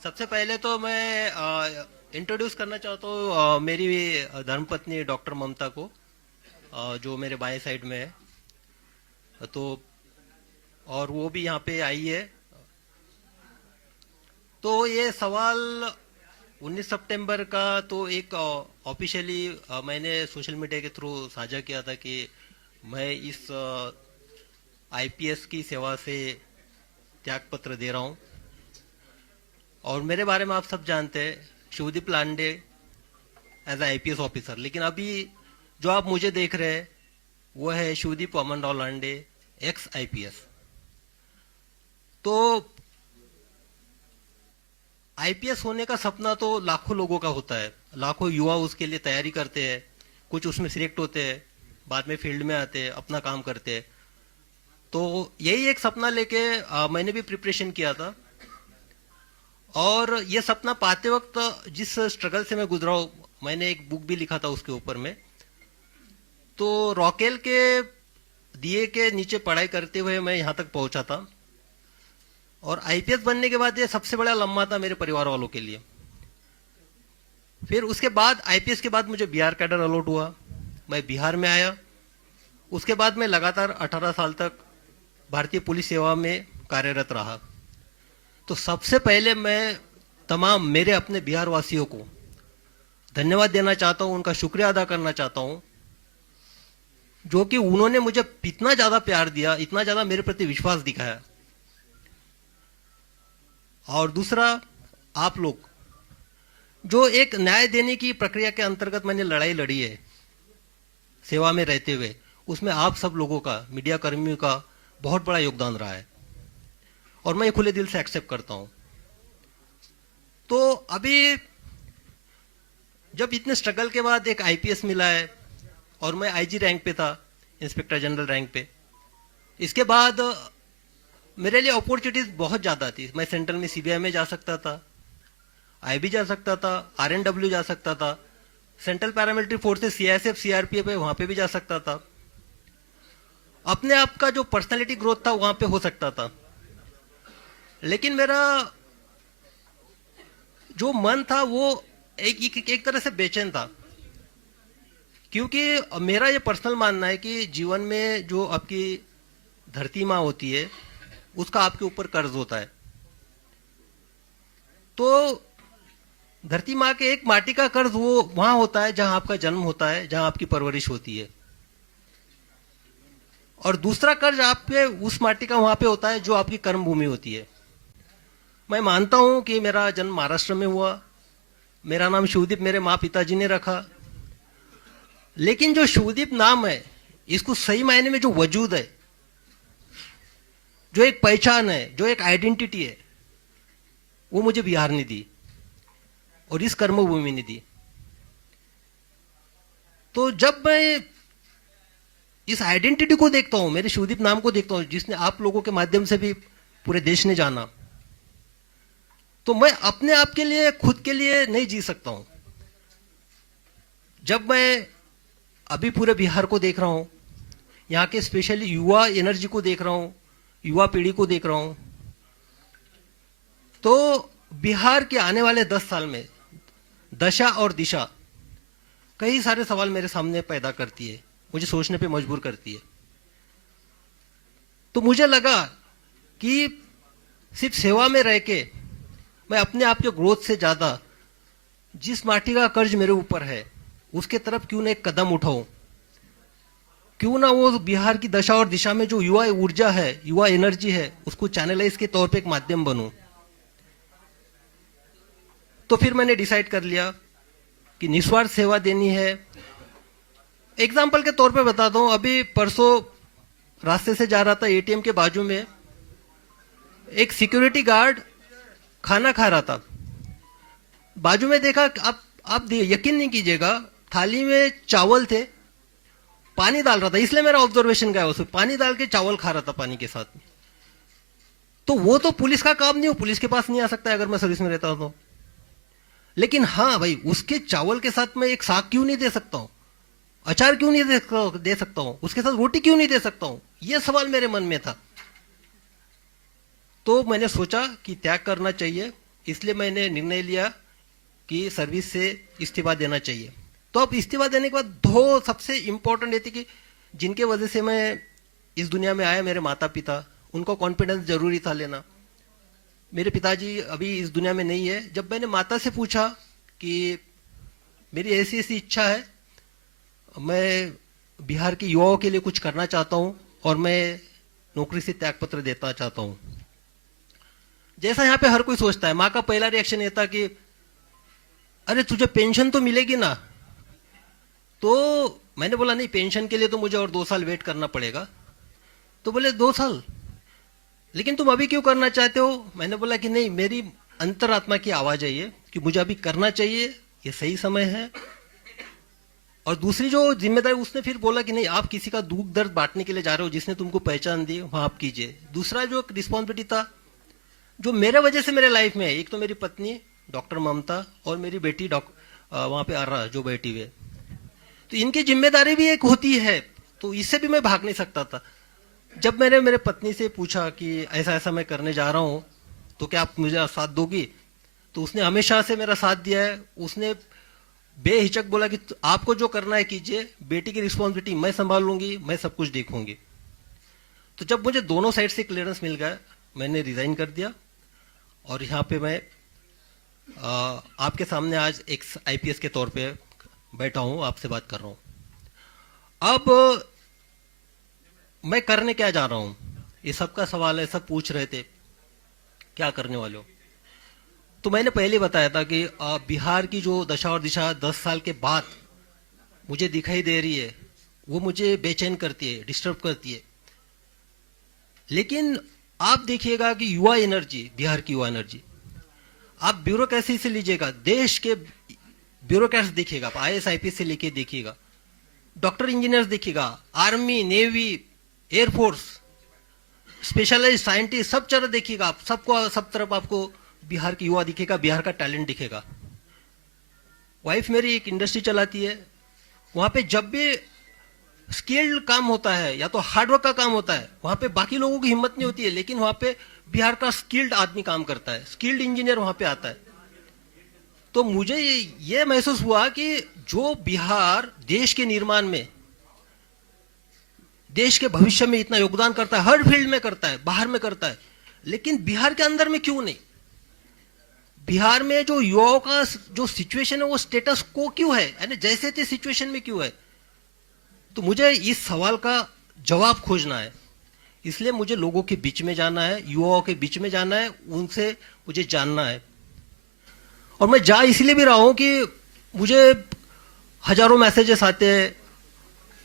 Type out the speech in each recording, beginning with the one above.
सबसे पहले तो मैं इंट्रोड्यूस करना चाहता हूँ मेरी धर्मपत्नी डॉक्टर ममता को, जो मेरे बाएं साइड में है। तो और वो भी यहाँ पे आई है। तो ये सवाल 19 सितंबर का तो एक ऑफिशियली मैंने सोशल मीडिया के थ्रू साझा किया था कि मैं इस आईपीएस की सेवा से त्यागपत्र दे रहा हूँ। और मेरे बारे में आप सब जानते हैं, शिवदीप लांडे एज आईपीएस ऑफिसर। लेकिन अभी जो आप मुझे देख रहे हैं वो है शिवदीप वामनराव लांडे, एक्स आईपीएस। तो आईपीएस होने का सपना तो लाखों लोगों का होता है, लाखों युवा उसके लिए तैयारी करते हैं, कुछ उसमें सिलेक्ट होते हैं, बाद में फील्ड में आते हैं, अपना काम करते हैं। तो यही एक सपना लेके मैंने भी प्रिपरेशन किया था। और ये सपना पाते वक्त जिस स्ट्रगल से मैं गुजरा हूं, मैंने एक बुक भी लिखा था उसके ऊपर में। तो रॉकेल के दिए के नीचे पढ़ाई करते हुए मैं यहाँ तक पहुंचा था। और आईपीएस बनने के बाद ये सबसे बड़ा लम्हा था मेरे परिवार वालों के लिए। फिर उसके बाद आईपीएस के बाद मुझे बिहार कैडर अलॉट हुआ, मैं बिहार में आया। उसके बाद मैं लगातार 18 साल तक भारतीय पुलिस सेवा में कार्यरत रहा। तो सबसे पहले मैं तमाम मेरे अपने बिहार वासियों को धन्यवाद देना चाहता हूं, उनका शुक्रिया अदा करना चाहता हूं, जो कि उन्होंने मुझे इतना ज्यादा प्यार दिया, इतना ज्यादा मेरे प्रति विश्वास दिखाया। और दूसरा, आप लोग जो एक न्याय देने की प्रक्रिया के अंतर्गत मैंने लड़ाई लड़ी है सेवा में रहते हुए, उसमें आप सब लोगों का, मीडिया कर्मियों का बहुत बड़ा योगदान रहा है और मैं ये खुले दिल से एक्सेप्ट करता हूं। तो अभी जब इतने स्ट्रगल के बाद एक आईपीएस मिला है और मैं आईजी रैंक पे था, इंस्पेक्टर जनरल रैंक पे, इसके बाद मेरे लिए अपॉर्चुनिटीज बहुत ज्यादा थी। मैं सेंट्रल में सीबीआई में जा सकता था, आईबी जा सकता था, आरएनडब्ल्यू जा सकता था, central paramilitary forces CISF CRPF है वहां पे भी जा सकता था। अपने आप का जो पर्सनालिटी ग्रोथ था वहां पे हो सकता था। लेकिन मेरा जो मन था वो एक तरह से बेचैन था, क्योंकि मेरा ये पर्सनल मानना है कि जीवन में जो आपकी धरती माँ होती है उसका आपके ऊपर कर्ज होता है। तो धरती माँ के एक माटी का कर्ज वो वहां होता है जहां आपका जन्म होता है, जहां आपकी परवरिश होती है। और दूसरा कर्ज आपके उस माटी का वहां पे होता है जो आपकी कर्म भूमि होती है। मैं मानता हूं कि मेरा जन्म महाराष्ट्र में हुआ, मेरा नाम शिवदीप मेरे माँ पिताजी ने रखा। लेकिन जो शिवदीप नाम है, इसको सही मायने में जो वजूद है, जो एक पहचान है, जो एक आइडेंटिटी है, वो मुझे बिहार ने दी और इस कर्मभूमि ने दी। तो जब मैं इस आइडेंटिटी को देखता हूं, मेरे शिवदीप नाम को देखता हूं, जिसने आप लोगों के माध्यम से भी पूरे देश ने जाना, तो मैं अपने आप के लिए, खुद के लिए नहीं जी सकता हूं। जब मैं अभी पूरे बिहार को देख रहा हूं, यहाँ के स्पेशली युवा एनर्जी को देख रहा हूं, युवा पीढ़ी को देख रहा हूं, तो बिहार के आने वाले 10 साल में दशा और दिशा कई सारे सवाल मेरे सामने पैदा करती है, मुझे सोचने पे मजबूर करती है। तो मुझे लगा कि सिर्फ सेवा में रह के मैं अपने आप के ग्रोथ से ज्यादा जिस माटी का कर्ज मेरे ऊपर है उसके तरफ क्यों ना एक कदम उठाऊं, क्यों ना वो बिहार की दशा और दिशा में जो युवा ऊर्जा है, युवा एनर्जी है, उसको चैनलाइज के तौर पे एक माध्यम बनूं। तो फिर मैंने डिसाइड कर लिया कि निस्वार्थ सेवा देनी है। एग्जाम्पल के तौर पे बताता हूं, अभी परसों रास्ते से जा रहा था, एटीएम के बाजू में एक सिक्योरिटी गार्ड खाना खा रहा था। बाजू में देखा, आप यकीन नहीं कीजिएगा, थाली में चावल थे, पानी डाल रहा था, इसलिए मेरा ऑब्जर्वेशन गया, उसमें पानी डाल के चावल खा रहा था पानी के साथ। तो वो तो पुलिस का काम नहीं, हो पुलिस के पास नहीं आ सकता है अगर मैं सर्विस में रहता हूं तो। लेकिन हाँ भाई, उसके चावल के साथ मैं एक साग क्यों नहीं दे सकता हूं, अचार क्यों नहीं दे सकता हूं, उसके साथ रोटी क्यों नहीं दे सकता हूं, यह सवाल मेरे मन में था। तो मैंने सोचा कि त्याग करना चाहिए, इसलिए मैंने निर्णय लिया कि सर्विस से इस्तीफा देना चाहिए। तो अब इस्तीफा देने के बाद दो सबसे इम्पोर्टेंट ये थी कि जिनके वजह से मैं इस दुनिया में आया, मेरे माता पिता, उनको कॉन्फिडेंस जरूरी था लेना। मेरे पिताजी अभी इस दुनिया में नहीं है। जब मैंने माता से पूछा कि मेरी ऐसी ऐसी इच्छा है, मैं बिहार के युवाओं के लिए कुछ करना चाहता हूं और मैं नौकरी से त्यागपत्र देना चाहता हूं, जैसा यहाँ पे हर कोई सोचता है, माँ का पहला रिएक्शन ये था कि अरे तुझे पेंशन तो मिलेगी ना। तो मैंने बोला नहीं, पेंशन के लिए तो मुझे और 2 साल वेट करना पड़ेगा। तो बोले 2 साल, लेकिन तुम अभी क्यों करना चाहते हो? मैंने बोला कि नहीं, मेरी अंतरात्मा की आवाज है ये कि मुझे अभी करना चाहिए, ये सही समय है। और दूसरी जो जिम्मेदारी, उसने फिर बोला कि नहीं, आप किसी का दुख दर्द बांटने के लिए जा रहे हो, जिसने तुमको पहचान दी वहां आप कीजिए। दूसरा जो रिस्पॉन्सिबिलिटी था जो मेरे वजह से मेरे लाइफ में है, एक तो मेरी पत्नी डॉक्टर ममता और मेरी बेटी वहां पे आरा जो बैठी हुई है, तो इनकी जिम्मेदारी भी एक होती है, तो इससे भी मैं भाग नहीं सकता था। जब मैंने मेरे पत्नी से पूछा कि ऐसा ऐसा मैं करने जा रहा हूं, तो क्या आप मुझे साथ दोगी? तो उसने हमेशा से मेरा साथ दिया है। उसने बेहिचक बोला कि आपको जो करना है कीजिए, बेटी की रिस्पॉन्सिबिलिटी मैं संभाल लूंगी, मैं सब कुछ देखूंगी। तो जब मुझे दोनों साइड से क्लियरेंस मिल गया, मैंने रिजाइन कर दिया और यहाँ पे मैं आपके सामने आज एक आईपीएस के तौर पे बैठा हूं, आपसे बात कर रहा हूं। अब मैं करने क्या जा रहा हूं, ये सबका सवाल है। सब पूछ रहे थे क्या करने वाले हो। तो मैंने पहले बताया था कि बिहार की जो दशा और दिशा 10 साल के बाद मुझे दिखाई दे रही है, वो मुझे बेचैन करती है, डिस्टर्ब करती है। लेकिन आप देखिएगा कि युवा एनर्जी, बिहार की युवा एनर्जी, आप ब्यूरोक्रेसी से लीजिएगा, देश के ब्यूरोक्रेट्स देखिएगा, आप आईएएस आईपीएस से लेके देखिएगा, डॉक्टर इंजीनियर्स देखिएगा, army, navy, air force, specialised scientist, सब तरह देखिएगा आप, सबको सब तरफ आपको बिहार की युवा दिखेगा, बिहार का टैलेंट दिखेगा। वाइफ मेरी एक इंडस्ट्री चलाती है, वहां पे जब भी स्किल्ड काम होता है या तो हार्डवर्क का काम होता है, वहां पे बाकी लोगों की हिम्मत नहीं होती है, लेकिन वहां पे बिहार का स्किल्ड आदमी काम करता है, स्किल्ड इंजीनियर वहां पे आता है। तो मुझे ये महसूस हुआ कि जो बिहार देश के निर्माण में, देश के भविष्य में इतना योगदान करता है, हर फील्ड में करता है, बाहर में करता है, लेकिन बिहार के अंदर में क्यों नहीं? बिहार में जो युवाओं का जो सिचुएशन है वो स्टेटस को क्यों है, यानी जैसे थे सिचुएशन में क्यों है? तो मुझे इस सवाल का जवाब खोजना है, इसलिए मुझे लोगों के बीच में जाना है, युवाओं के बीच में जाना है, उनसे मुझे जानना है। और मैं जा इसलिए भी रहा हूं कि मुझे हजारों मैसेजेस आते हैं।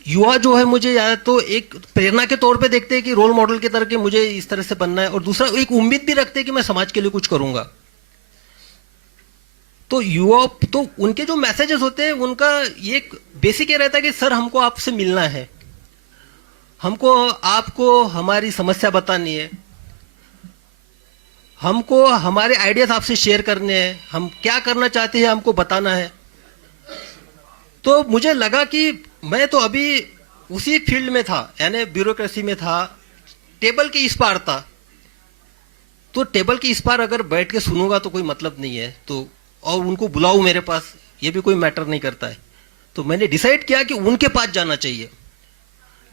युवा जो है मुझे या तो एक प्रेरणा के तौर पे देखते हैं कि रोल मॉडल की तरह के मुझे इस तरह से बनना है, और दूसरा एक उम्मीद भी रखते हैं कि मैं समाज के लिए कुछ करूंगा। तो युवा, तो उनके जो मैसेजेस होते हैं उनका एक बेसिक ये रहता है कि सर हमको आपसे मिलना है, हमको आपको हमारी समस्या बतानी है, हमको हमारे आइडियाज आपसे शेयर करने हैं, हम क्या करना चाहते हैं हमको बताना है। तो मुझे लगा कि मैं तो अभी उसी फील्ड में था, यानी ब्यूरोक्रेसी में था, टेबल के इस पार था। तो टेबल के इस पार अगर बैठ के सुनूंगा तो कोई मतलब नहीं है, तो और उनको बुलाऊं मेरे पास, ये भी कोई मैटर नहीं करता है। तो मैंने डिसाइड किया कि उनके पास जाना चाहिए,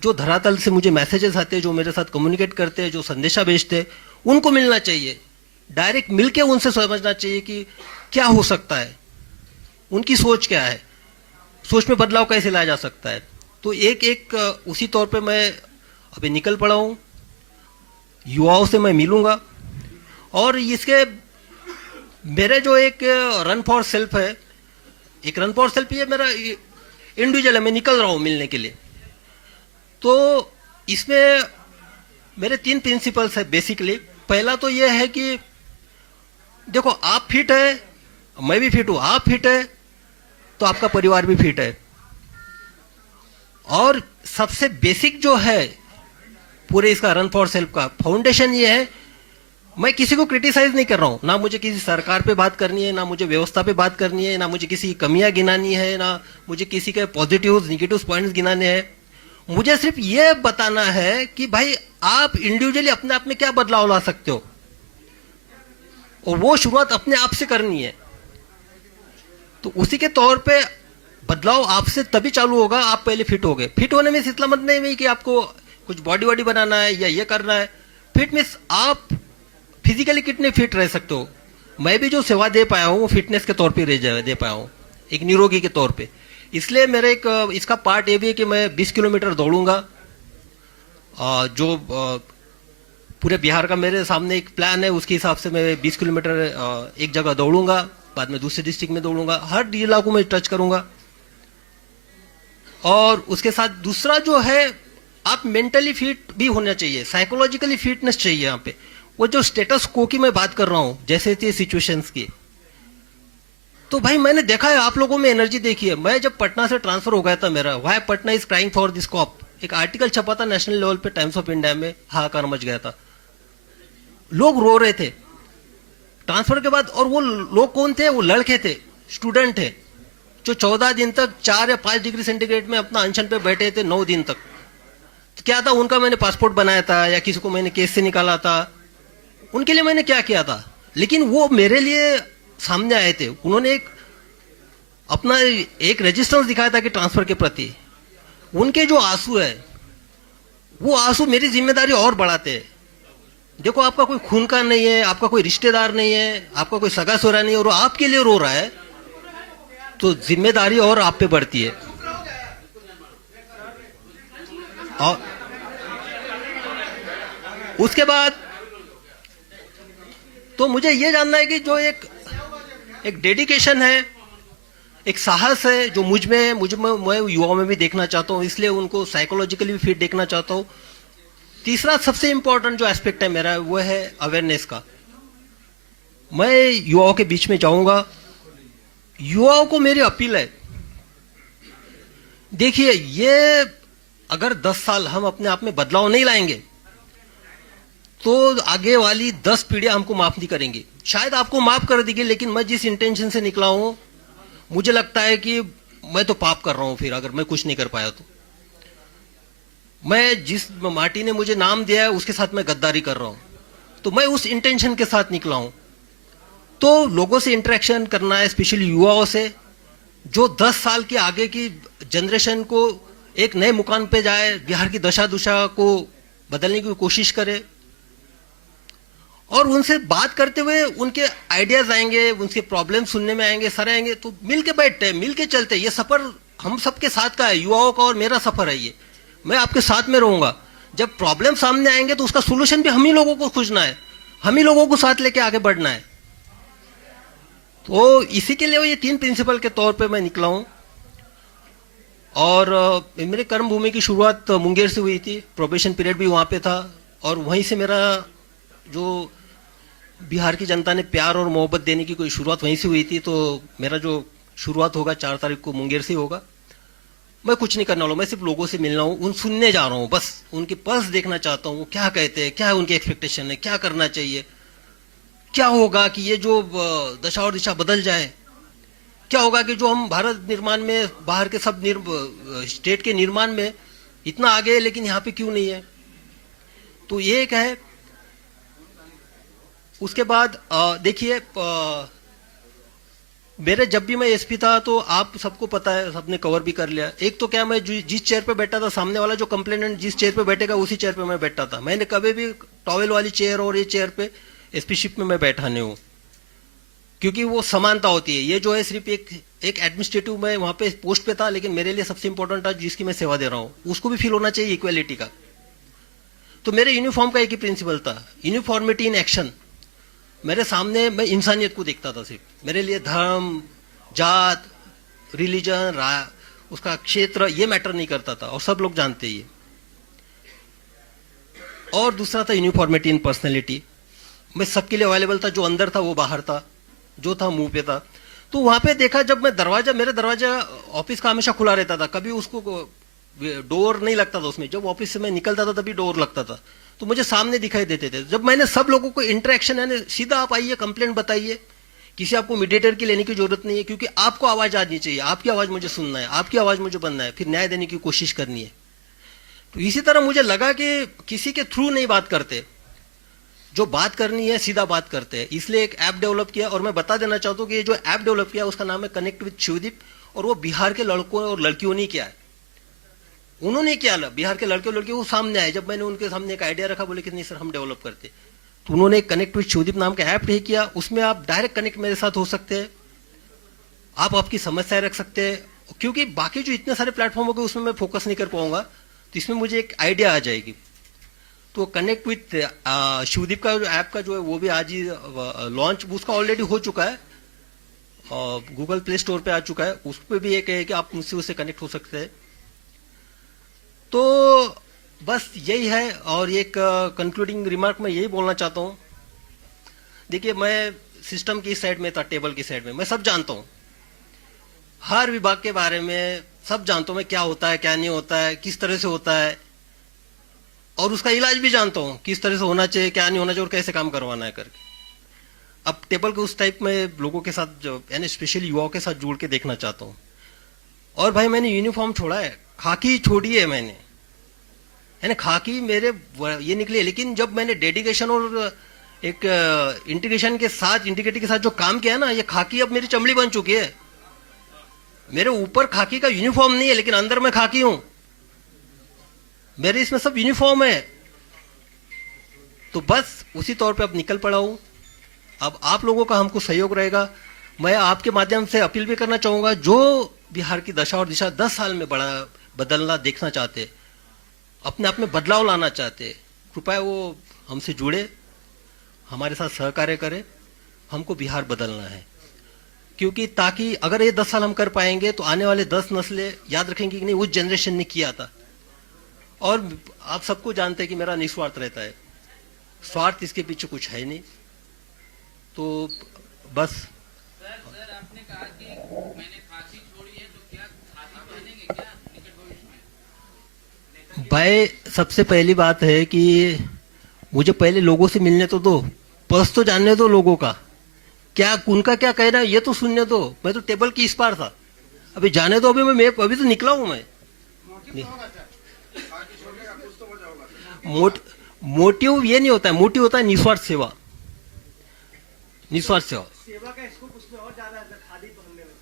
जो धरातल से मुझे मैसेजेस आते हैं, जो मेरे साथ कम्युनिकेट करते हैं, जो संदेशा भेजते हैं, उनको मिलना चाहिए, डायरेक्ट मिलके उनसे समझना चाहिए कि क्या हो सकता है, उनकी सोच क्या है, सोच में बदलाव कैसे लाया जा सकता है। तो एक एक उसी तौर पे मैं अभी निकल पड़ा हूं, युवाओं से मैं मिलूंगा। और इसके मेरे जो एक रन फॉर सेल्फ है, एक रन फॉर सेल्फ ये मेरा इंडिविजुअल है, मैं निकल रहा हूं मिलने के लिए। तो इसमें मेरे 3 प्रिंसिपल्स है बेसिकली। पहला तो ये है कि देखो, आप फिट है, मैं भी फिट हूं, आप फिट है तो आपका परिवार भी फिट है। और सबसे बेसिक जो है पूरे इसका रन फॉर सेल्फ का फाउंडेशन ये है, मैं किसी को क्रिटिसाइज नहीं कर रहा हूं, ना मुझे किसी सरकार पे बात करनी है, ना मुझे व्यवस्था पे बात करनी है, ना मुझे किसी की कमियां गिनानी है, ना मुझे किसी के पॉजिटिव निगेटिव पॉइंट्स गिनाने हैं। मुझे सिर्फ ये बताना है कि भाई आप इंडिविजुअली अपने आप में क्या बदलाव ला सकते हो। और वो शुरुआत अपने आप से करनी है। तो उसी के तौर पे बदलाव आपसे तभी चालू होगा, आप पहले फिट हो गए। फिट होने में इतना मतलब नहीं कि आपको कुछ बॉडी वॉडी बनाना है या ये करना है। फिट मीन्स आप फिजिकली कितने फिट रह सकते हो। मैं भी जो सेवा दे पाया हूँ वो फिटनेस के तौर पे दे पाया हूँ, एक निरोगी के तौर पे। इसलिए मेरे एक इसका पार्ट ये भी है कि मैं 20 किलोमीटर दौड़ूंगा। जो पूरे बिहार का मेरे सामने एक प्लान है, उसके हिसाब से मैं 20 किलोमीटर एक जगह दौड़ूंगा, बाद में दूसरे डिस्ट्रिक्ट में दौड़ूंगा, हर जिला को मैं टच करूंगा। और उसके साथ दूसरा जो है, आप मेंटली फिट भी होना चाहिए, साइकोलॉजिकली फिटनेस चाहिए। यहाँ पे वो जो स्टेटस को की मैं बात कर रहा हूं, जैसे थे सिचुएशंस की, तो भाई मैंने देखा है, आप लोगों में एनर्जी देखी है। मैं जब पटना से ट्रांसफर हो गया था मेरा, why Patna is crying for this cop, एक आर्टिकल छपा था नेशनल लेवल पे टाइम्स ऑफ इंडिया में, हाहाकार मच गया था, लोग रो रहे थे ट्रांसफर के बाद। और वो लोग कौन थे? वो लड़के थे, स्टूडेंट थे, जो 14 दिन तक 4 या 5 डिग्री सेंटीग्रेड में अपना अनशन पे बैठे थे 9 दिन तक। तो क्या था उनका, मैंने पासपोर्ट बनाया था या किसी को मैंने केस से निकाला था, उनके लिए मैंने क्या किया था। लेकिन वो मेरे लिए सामने आए थे, उन्होंने एक अपना एक रेजिस्टेंस दिखाया था कि ट्रांसफर के प्रति। उनके जो आंसू है, वो आंसू मेरी जिम्मेदारी और बढ़ाते हैं। देखो, आपका कोई खून का नहीं है, आपका कोई रिश्तेदार नहीं है, आपका कोई सगा सोरा नहीं है, और वो आपके लिए रो रहा है, तो जिम्मेदारी और आप पे बढ़ती है। और उसके बाद तो मुझे ये जानना है कि जो एक डेडिकेशन है, एक साहस है, जो मुझ में मैं युवाओं में भी देखना चाहता हूं, इसलिए उनको साइकोलॉजिकली भी फिट देखना चाहता हूं। तीसरा सबसे इंपॉर्टेंट जो एस्पेक्ट है मेरा, वो है अवेयरनेस का। मैं युवाओं के बीच में जाऊंगा, युवाओं को मेरी अपील है, देखिए, ये अगर 10 साल हम अपने आप में बदलाव नहीं लाएंगे तो आगे वाली 10 पीढ़ियां हमको माफ नहीं करेंगी। शायद आपको माफ कर देगी, लेकिन मैं जिस इंटेंशन से निकला हूं, मुझे लगता है कि मैं तो पाप कर रहा हूं फिर, अगर मैं कुछ नहीं कर पाया तो। मैं जिस माटी ने मुझे नाम दिया है उसके साथ मैं गद्दारी कर रहा हूं, तो मैं उस इंटेंशन के साथ निकला हूं। तो लोगों से इंटरेक्शन करना है, स्पेशली युवाओं से, जो 10 साल के आगे की जनरेशन को एक नए मुकाम पे जाए, बिहार की दशा दुशा को बदलने की कोशिश करे। और उनसे बात करते हुए उनके आइडियाज आएंगे, उनके प्रॉब्लम सुनने में आएंगे, सर आएंगे, तो मिल के बैठते हैं, मिल के चलते हैं। ये सफर हम सबके साथ का है, युवाओं का और मेरा सफर है ये। मैं आपके साथ में रहूंगा। जब प्रॉब्लम सामने आएंगे तो उसका सोल्यूशन भी हम ही लोगों को खोजना है, हम ही लोगों को साथ लेके आगे बढ़ना है। तो इसी के लिए ये 3 प्रिंसिपल के तौर पे मैं निकला हूं। और मेरे कर्म भूमि की शुरुआत मुंगेर से हुई थी, प्रोबेशन पीरियड भी वहां पे था, और वहीं से मेरा जो बिहार की जनता ने प्यार और मोहब्बत देने की कोई शुरुआत वहीं से हुई थी। तो मेरा जो शुरुआत होगा 4 तारीख को मुंगेर से होगा। मैं कुछ नहीं करने वाला हूं, मैं सिर्फ लोगों से मिलना हूं, उन सुनने जा रहा हूं, बस उनके पल्स देखना चाहता हूं, क्या कहते हैं, क्या उनके एक्सपेक्टेशन है, क्या करना चाहिए, क्या होगा कि ये जो दशा और दिशा बदल जाए, क्या होगा कि जो हम भारत निर्माण में, बाहर के सब स्टेट के निर्माण में इतना आगे है, लेकिन यहाँ पे क्यों नहीं है। तो ये एक है। उसके बाद देखिए, मेरे जब भी मैं एसपी था, तो आप सबको पता है, सबने कवर भी कर लिया। एक तो क्या, मैं जिस चेयर पे बैठा था, सामने वाला जो कंप्लेनेंट जिस चेयर पे बैठेगा उसी चेयर पे मैं बैठता था। मैंने कभी भी टॉवेल वाली चेयर और ये चेयर पे एसपीशिप में मैं बैठा नहीं हूं, क्योंकि वो समानता होती है। ये जो है सिर्फ एक एडमिनिस्ट्रेटिव, में वहां पे पोस्ट पे था, लेकिन मेरे लिए सबसे इंपॉर्टेंट था जिसकी मैं सेवा दे रहा हूँ, उसको भी फील होना चाहिए इक्वेलिटी का। तो मेरे यूनिफॉर्म का एक ही प्रिंसिपल था, यूनिफॉर्मिटी इन एक्शन। मेरे सामने मैं इंसानियत को देखता था सिर्फ। मेरे लिए धर्म, जात, रिलीजन, उसका क्षेत्र, ये मैटर नहीं करता था, और सब लोग जानते ही। और दूसरा था यूनिफॉर्मिटी इन पर्सनैलिटी। मैं सबके लिए अवेलेबल था, जो अंदर था वो बाहर था, जो था मुंह पे था। तो वहां पे देखा, जब मैं मेरे दरवाजा ऑफिस का हमेशा खुला रहता था, कभी उसको डोर नहीं लगता था उसमें। जब ऑफिस से मैं निकलता था तभी डोर लगता था, तो मुझे सामने दिखाई देते थे। जब मैंने सब लोगों को इंटरेक्शन है, सीधा आप आइए, कंप्लेंट बताइए, किसी आपको मीडिएटर की लेने की जरूरत नहीं है, क्योंकि आपको आवाज आनी चाहिए, आपकी आवाज मुझे सुनना है, आपकी आवाज मुझे बनना है, फिर न्याय देने की कोशिश करनी है। तो इसी तरह मुझे लगा कि किसी के थ्रू नहीं बात करते, जो बात करनी है सीधा बात करते हैं, इसलिए एक ऐप डेवलप किया। और मैं बता देना चाहता हूँ कि ये जो ऐप डेवलप किया उसका नाम है कनेक्ट विद शिवदीप, और वो बिहार के लड़कों और लड़कियों ने किया है। उन्होंने किया, बिहार के लड़के और लड़कियों वो सामने आए, जब मैंने उनके सामने एक आइडिया रखा, बोले कि नहीं सर हम डेवलप करते, तो उन्होंने कनेक्ट विद शिवदीप नाम का ऐप नहीं किया। उसमें आप डायरेक्ट कनेक्ट मेरे साथ हो सकते हैं, आप आपकी समस्याएं रख सकते हैं, क्योंकि बाकी जो इतने सारे प्लेटफॉर्म हो गए उसमें मैं फोकस नहीं कर पाऊंगा, तो इसमें मुझे एक आइडिया आ जाएगी। तो कनेक्ट विथ शिवदीप का जो ऐप का जो है वो भी आज ही लॉन्च उसका ऑलरेडी हो चुका है, गूगल प्ले स्टोर पे आ चुका है। उस पर भी एक है कि आप मुझसे उससे कनेक्ट हो सकते हैं। तो बस यही है। और एक कंक्लूडिंग रिमार्क मैं यही बोलना चाहता हूँ, देखिए मैं सिस्टम की साइड में था, टेबल की साइड में मैं सब जानता हूँ, हर विभाग के बारे में सब जानता हूँ मैं, क्या होता है क्या नहीं होता है, किस तरह से होता है, और उसका इलाज भी जानता हूँ किस तरह से होना चाहिए, क्या नहीं होना चाहिए और कैसे काम करवाना है करके। अब टेबल के उस टाइप में लोगों के साथ यानी स्पेशली युवाओं के साथ जुड़ के देखना चाहता हूँ। और भाई मैंने यूनिफॉर्म छोड़ा है, खाकी छोड़ी है मैंने, है ना, खाकी मेरे ये निकली, लेकिन जब मैंने डेडिकेशन और एक इंटीग्रिटी के साथ जो काम किया ना, ये खाकी अब मेरी चमड़ी बन चुकी है। मेरे ऊपर खाकी का यूनिफॉर्म नहीं है, लेकिन अंदर मैं खाकी हूं, मेरे इसमें सब यूनिफॉर्म है। तो बस उसी तौर पे अब निकल पड़ा हूं। अब आप लोगों का हमको सहयोग रहेगा। मैं आपके माध्यम से अपील भी करना चाहूंगा, जो बिहार की दशा और दिशा 10 साल में बड़ा बदलना देखना चाहते, अपने आप में बदलाव लाना चाहते, कृपया वो हमसे जुड़े, हमारे साथ सहकार्य करें। हमको बिहार बदलना है, क्योंकि ताकि अगर ये 10 साल हम कर पाएंगे तो आने वाले 10 नस्लें याद रखेंगे कि नहीं उस जनरेशन ने किया था। और आप सबको जानते हैं कि मेरा निस्वार्थ रहता है, स्वार्थ इसके पीछे कुछ है नहीं। तो बस सर आपने कहा कि मैंने खांसी छोड़ी है, तो क्या खांसी पहनेंगे क्या निकट भविष्य में? भाई सबसे पहली बात है कि मुझे पहले लोगों से मिलने तो दो, पर्स तो जानने दो लोगों का, क्या उनका क्या कहना है ये तो सुनने दो। मैं तो टेबल की इस पार था, अभी जाने दो, अभी तो निकला हूं मैं। मोटिव ये नहीं होता है, मोटिव होता है निस्वार्थ सेवा, निस्वार्थ सेवा। सेवा का स्कोप उसमें और ज्यादा है खादी पहनने में।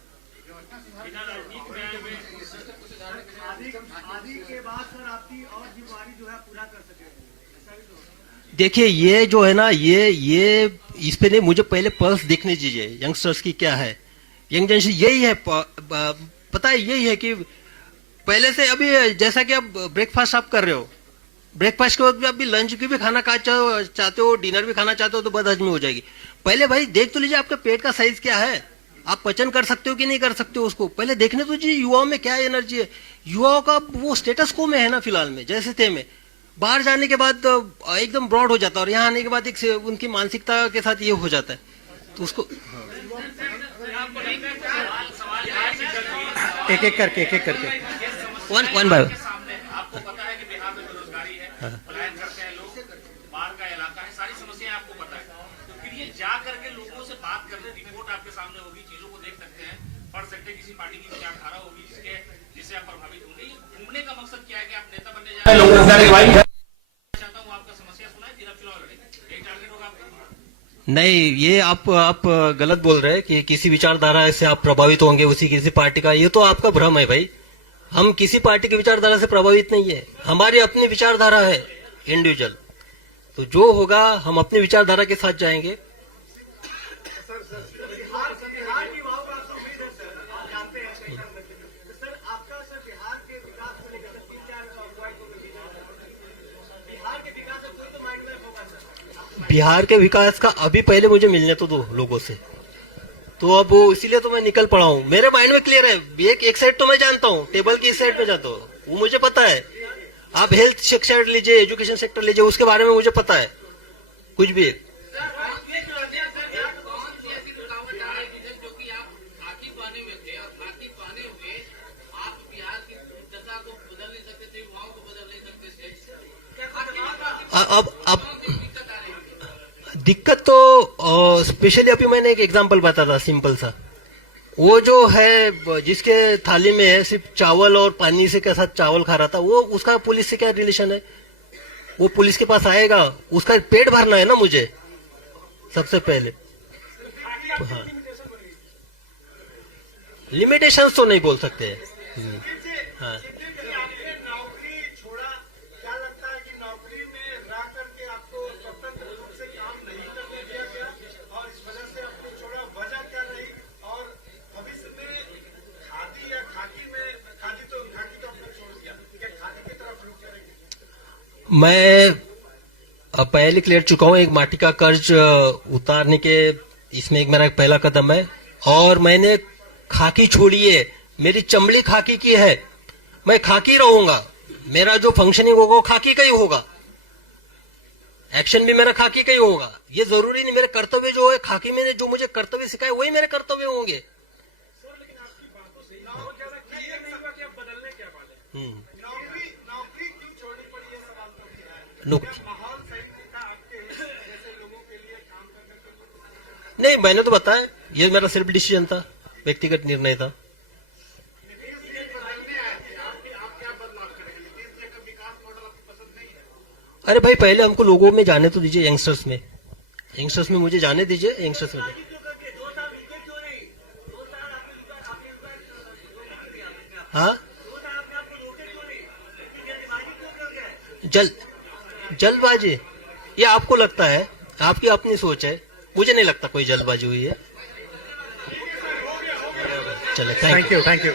खादी के बाद सर आपकी और जिम्मेदारी जो है पूरा कर सके, ऐसा भी तो। देखिए ये जो है ना, ये इस पे नहीं, मुझे पहले पल्स देखने दीजिए यंगस्टर्स की क्या है। यंग जनरेशन यही है, पता है यही है कि पहले से अभी जैसा कि आप ब्रेकफास्ट आप कर रहे हो, ब्रेकफास्ट के बाद भी अभी लंच की भी खाना चाहते हो, डिनर भी खाना चाहते हो, तो बदहजमी हो जाएगी। पहले भाई देख तो लीजिए आपके पेट का साइज क्या है, आप पचन कर सकते हो कि नहीं कर सकते हो, उसको पहले देखने तो जी युवाओं में क्या एनर्जी है। युवाओं का वो स्टेटस को में है ना फिलहाल में, जैसे थे में बाहर जाने के बाद एकदम ब्रॉड हो जाता है, और यहाँ आने के बाद एक उनकी मानसिकता के साथ ये हो जाता है, तो उसको एक एक करके वन बाय आपको पता है कि बिहार में बेरोजगारी है, पलायन करते हैं लोग, बाढ़ का इलाका है, सारी समस्याएं आपको पता है। तो फिर ये जा करके लोगों से बात करने, रिपोर्ट आपके सामने होगी, चीजों को देख सकते हैं, पढ़ सकते हैं, किसी पार्टी की विचारधारा होगी जिससे आप प्रभावित होंगे। घूमने का मकसद क्या है कि आप नेता बनने जा रहे हैं? चाहता हूँ आपका समस्या सुनाए, फिर आप चुनाव लड़ेंगे, एक टारगेट होगा आपका। नहीं, ये आप गलत बोल रहे हैं कि किसी विचारधारा से आप प्रभावित होंगे उसी किसी पार्टी का, ये तो आपका भ्रम है भाई। हम किसी पार्टी की विचारधारा से प्रभावित नहीं है, हमारी अपनी विचारधारा है इंडिविजुअल, तो जो होगा हम अपनी विचारधारा के साथ जाएंगे। बिहार के विकास का अभी पहले मुझे मिलने तो दो लोगोों से, तो अब इसीलिए तो मैं निकल पड़ा हूँ। मेरे माइंड में क्लियर है, एक साइड तो मैं जानता हूँ, टेबल की इस साइड में जानता हूँ, वो मुझे पता है। आप हेल्थ सेक्टर लीजिए, एजुकेशन सेक्टर लीजिए, उसके बारे में मुझे पता है कुछ भी। अब दिक्कत तो स्पेशली अभी मैंने एक एग्जांपल बताया था सिंपल सा, वो जो है जिसके थाली में है सिर्फ चावल और पानी से के साथ चावल खा रहा था, वो उसका पुलिस से क्या रिलेशन है? वो पुलिस के पास आएगा, उसका पेट भरना है ना मुझे सबसे पहले। हाँ, लिमिटेशंस तो नहीं बोल सकते हैं। हाँ, आपने नौकरी छोड़ा, क्या लगता है कि नौकरी में रह करके आपको स्वतंत्र रूप से काम नहीं करने दिया गया और इस वजह से आपने छोड़ा, वजह क्या रही? और भविष्य में खादी या खाकी में, खादी तो आपने छोड़ दिया, क्या खादी की तरफ रुख करेंगे? मैं पहले क्लियर चुका हूं, एक माटी का कर्ज उतारने के इसमें एक मेरा पहला कदम है। और मैंने खाकी छोड़ी है, मेरी चमड़ी खाकी की है, मैं खाकी रहूंगा, मेरा जो फंक्शनिंग होगा वो खाकी का ही होगा, एक्शन भी मेरा खाकी का ही होगा। ये जरूरी नहीं, मेरे कर्तव्य जो है खाकी में जो मुझे कर्तव्य सिखाए वही मेरे कर्तव्य होंगे। लेकिन आपकी बातों से बहुत ज्यादा क्लियर नहीं हुआ कि आप बदलने क्या वाले हैं। नौकरी क्यों छोड़नी पड़ी, ये सवाल तो है। नो, माहौल सही नहीं था आपके जैसे लोगों के लिए काम करने के लिए? नहीं, मैंने तो बताया ये मेरा सेल्फ डिसीजन था, व्यक्तिगत निर्णय था। अरे भाई पहले हमको लोगों में जाने तो दीजिए, यंगस्टर्स में मुझे जाने दीजिए, यंगस्टर्स में। हाँ, जल्दबाजी ये आपको लगता है, आपकी अपनी सोच है, मुझे नहीं लगता कोई जल्दबाजी हुई है। चलो, थैंक यू।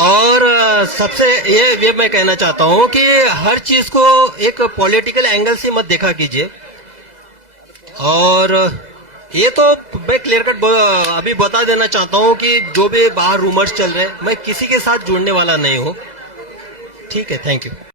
और सबसे ये मैं कहना चाहता हूं कि हर चीज को एक पॉलिटिकल एंगल से मत देखा कीजिए। और ये तो मैं क्लियर कट अभी बता देना चाहता हूं कि जो भी बाहर रूमर्स चल रहे हैं, मैं किसी के साथ जुड़ने वाला नहीं हूं। ठीक है, थैंक यू।